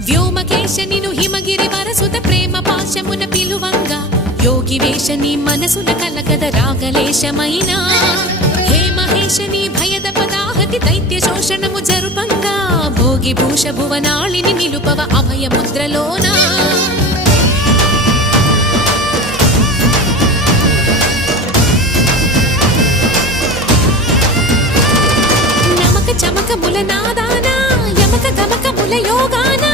వ్యోమకేశ నిను హిమగిరి వరసుత ప్రేమ పాశమున పిలువంగా యోగి వేషని మనసున కలకద రాగలేశమైనా హే మహేశని భయద పదాహతి దైత్య శోషణము జరుపంగా భోగి భూష భువనాళిని నిలుపవ అభయ ముద్రలోనా నమక చమక ముల నాదానా యమక గమక ముల యోగానా